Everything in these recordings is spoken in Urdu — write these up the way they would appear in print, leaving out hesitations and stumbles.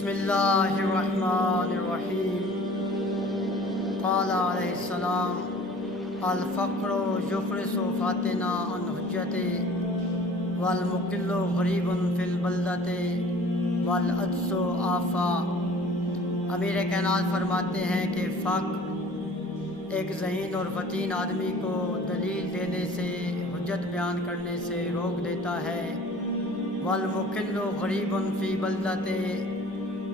بسم اللہ الرحمن الرحیم۔ قال علیہ السلام الفقر یخرس فاتنا عن حجت والمقل غریب فی البلدت والعجز آفا۔ امیر کائنات فرماتے ہیں کہ فقر ایک ذہین اور فطین آدمی کو دلیل دینے سے، حجت بیان کرنے سے روک دیتا ہے۔ والمقل غریب فی بلدت،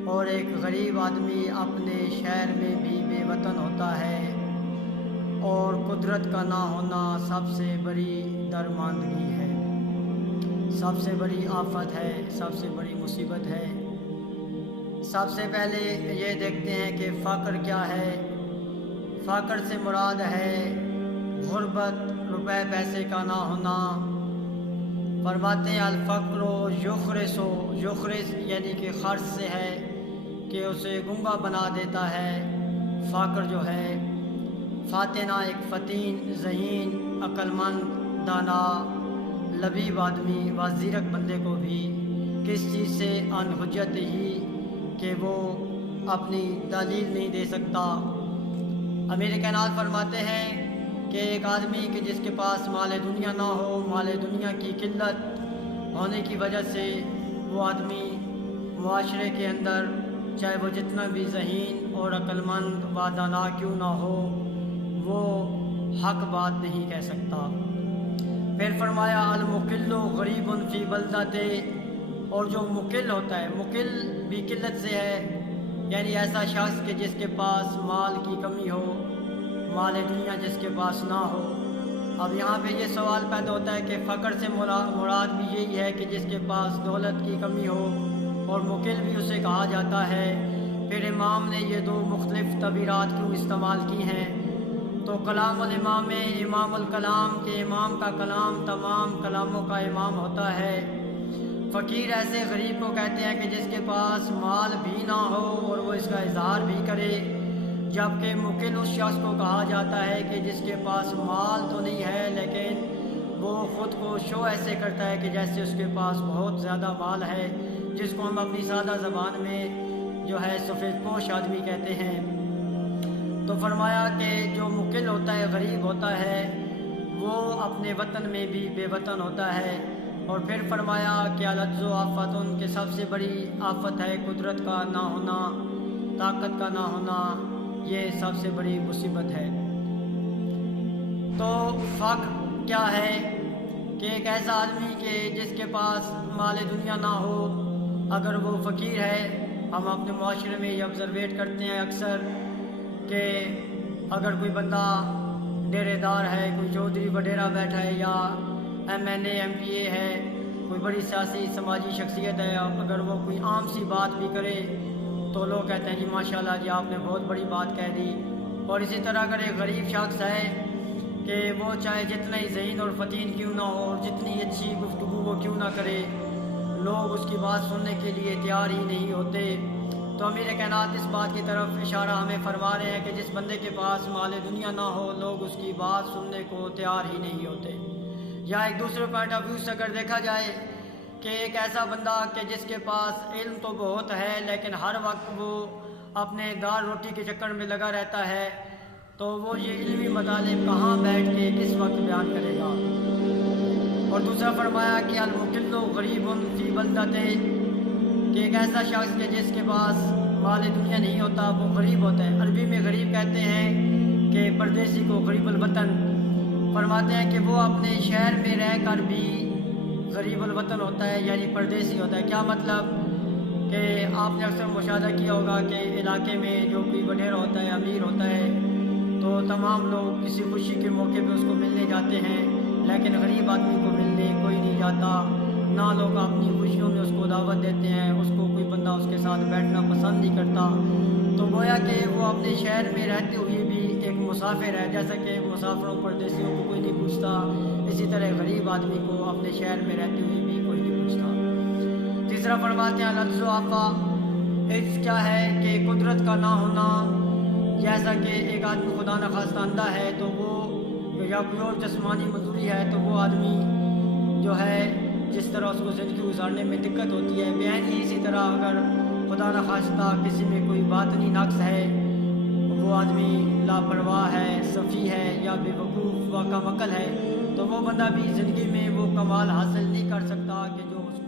اور ایک غریب آدمی اپنے شہر میں بھی بے وطن ہوتا ہے۔ اور قدرت کا نہ ہونا سب سے بڑی درماندگی ہے، سب سے بڑی آفت ہے، سب سے بڑی مصیبت ہے۔ سب سے پہلے یہ دیکھتے ہیں کہ فقر کیا ہے۔ فقر سے مراد ہے غربت، روپے پیسے کا نہ ہونا۔ فرماتے ہیں الفقر یخرس، یخرس یعنی کہ خرچ سے ہے کہ اسے گنگا بنا دیتا ہے۔ فقر جو ہے فاتنہ، ایک فطین، ذہین، عقل مند، دانا، لبیب آدمی و زیرک بندے کو بھی کس چیز سے؟ ان حجت ہی، کہ وہ اپنی دلیل نہیں دے سکتا۔ امیر کائنات فرماتے ہیں کہ ایک آدمی کہ جس کے پاس مال دنیا نہ ہو، مال دنیا کی قلت ہونے کی وجہ سے وہ آدمی معاشرے کے اندر چاہے وہ جتنا بھی ذہین اور عقل مند و دانا کیوں نہ ہو، وہ حق بات نہیں کہہ سکتا۔ پھر فرمایا المقل غریب فی بلدت، اور جو مقل ہوتا ہے، مقل بھی قلت سے ہے، یعنی ایسا شخص کہ جس کے پاس مال کی کمی ہو، مال دنیا جس کے پاس نہ ہو۔ اب یہاں پہ یہ سوال پیدا ہوتا ہے کہ فقر سے مراد بھی یہی ہے کہ جس کے پاس دولت کی کمی ہو، اور مقل بھی اسے کہا جاتا ہے۔ پھر امام نے یہ دو مختلف تعبیرات کیوں استعمال کی ہیں؟ تو کلام الامام میں امام الکلام، کے امام کا کلام تمام کلاموں کا امام ہوتا ہے۔ فقیر ایسے غریب کو کہتے ہیں کہ جس کے پاس مال بھی نہ ہو اور وہ اس کا اظہار بھی کرے، جبکہ مقل اس شخص کو کہا جاتا ہے کہ جس کے پاس مال تو نہیں ہے لیکن وہ خود کو شو ایسے کرتا ہے کہ جیسے اس کے پاس بہت زیادہ مال ہے، جس کو ہم اپنی سادہ زبان میں جو ہے سفید پوش آدمی کہتے ہیں۔ تو فرمایا کہ جو مقل ہوتا ہے، غریب ہوتا ہے، وہ اپنے وطن میں بھی بے وطن ہوتا ہے۔ اور پھر فرمایا کہ العجز آفت، کہ سب سے بڑی آفت ہے قدرت کا نہ ہونا، طاقت کا نہ ہونا، یہ سب سے بڑی مصیبت ہے۔ تو فقر کیا ہے؟ کہ ایک ایسا آدمی کہ جس کے پاس مال دنیا نہ ہو، اگر وہ فقیر ہے۔ ہم اپنے معاشرے میں یہ آبزرویٹ کرتے ہیں اکثر کہ اگر کوئی بندہ ڈیرے دار ہے، کوئی چودھری وڈیرا بیٹھا ہے، یا M N A M P A ہے، کوئی بڑی سیاسی سماجی شخصیت ہے، اگر وہ کوئی عام سی بات بھی کرے تو لوگ کہتے ہیں جی ماشاءاللہ جی آپ نے بہت بڑی بات کہہ دی۔ اور اسی طرح اگر ایک غریب شخص ہے کہ وہ چاہے جتنا ہی ذہین اور فطین کیوں نہ ہو، اور جتنی اچھی گفتگو وہ کیوں نہ کرے، لوگ اس کی بات سننے کے لیے تیار ہی نہیں ہوتے۔ تو امیر کائنات اس بات کی طرف اشارہ ہمیں فرما رہے ہیں کہ جس بندے کے پاس مال دنیا نہ ہو، لوگ اس کی بات سننے کو تیار ہی نہیں ہوتے۔ یا ایک دوسرے پوائنٹ آف ویو سے اگر دیکھا جائے کہ ایک ایسا بندہ کہ جس کے پاس علم تو بہت ہے لیکن ہر وقت وہ اپنے دال روٹی کے چکر میں لگا رہتا ہے، تو وہ یہ علمی مطالب کہاں بیٹھ کے کس وقت بیان کرے گا۔ اور دوسرا فرمایا کہ المقل غریب فی بلدت، کہ ایک ایسا شخص کہ جس کے پاس مال دنیا نہیں ہوتا، وہ غریب ہوتا ہے۔ عربی میں غریب کہتے ہیں کہ پردیسی کو غریب الوطن۔ فرماتے ہیں کہ وہ اپنے شہر میں رہ کر بھی غریب الوطن ہوتا ہے، یعنی پردیسی ہوتا ہے۔ کیا مطلب؟ کہ آپ نے اکثر مشاہدہ کیا ہوگا کہ علاقے میں جو کوئی وڈیرا ہوتا ہے، امیر ہوتا ہے، تو تمام لوگ کسی خوشی کے موقع پہ اس کو ملنے جاتے ہیں، لیکن غریب آدمی کو ملنے کوئی نہیں جاتا، نہ لوگ اپنی خوشیوں میں اس کو دعوت دیتے ہیں، اس کو کوئی بندہ اس کے ساتھ بیٹھنا پسند نہیں کرتا۔ تو گویا کہ وہ اپنے شہر میں رہتے ہوئے بھی ایک مسافر ہے، جیسا کہ مسافروں پردیسیوں کو کوئی نہیں پوچھتا، اسی طرح غریب آدمی کو اپنے شہر میں رہتے ہوئے بھی کوئی نہیں پوچھتا۔ تیسرا فرماتے ہیں العجز آفا، عجز کیا ہے؟ کہ قدرت کا نہ ہونا۔ جیسا کہ ایک آدمی خدا نخواستہ اندھا ہے تو وہ، یا کوئی اور جسمانی مزدوری ہے تو وہ آدمی جو ہے جس طرح اس کو زندگی گزارنے میں دقت ہوتی ہے، بیان ہی اسی طرح اگر خدا نخواستہ کسی میں کوئی باطنی نقص ہے، وہ آدمی لاپرواہ ہے، سفیہ ہے یا بے وقوف و کم عقل ہے، تو وہ بندہ بھی زندگی میں وہ کمال حاصل نہیں کر سکتا کہ جو اس کو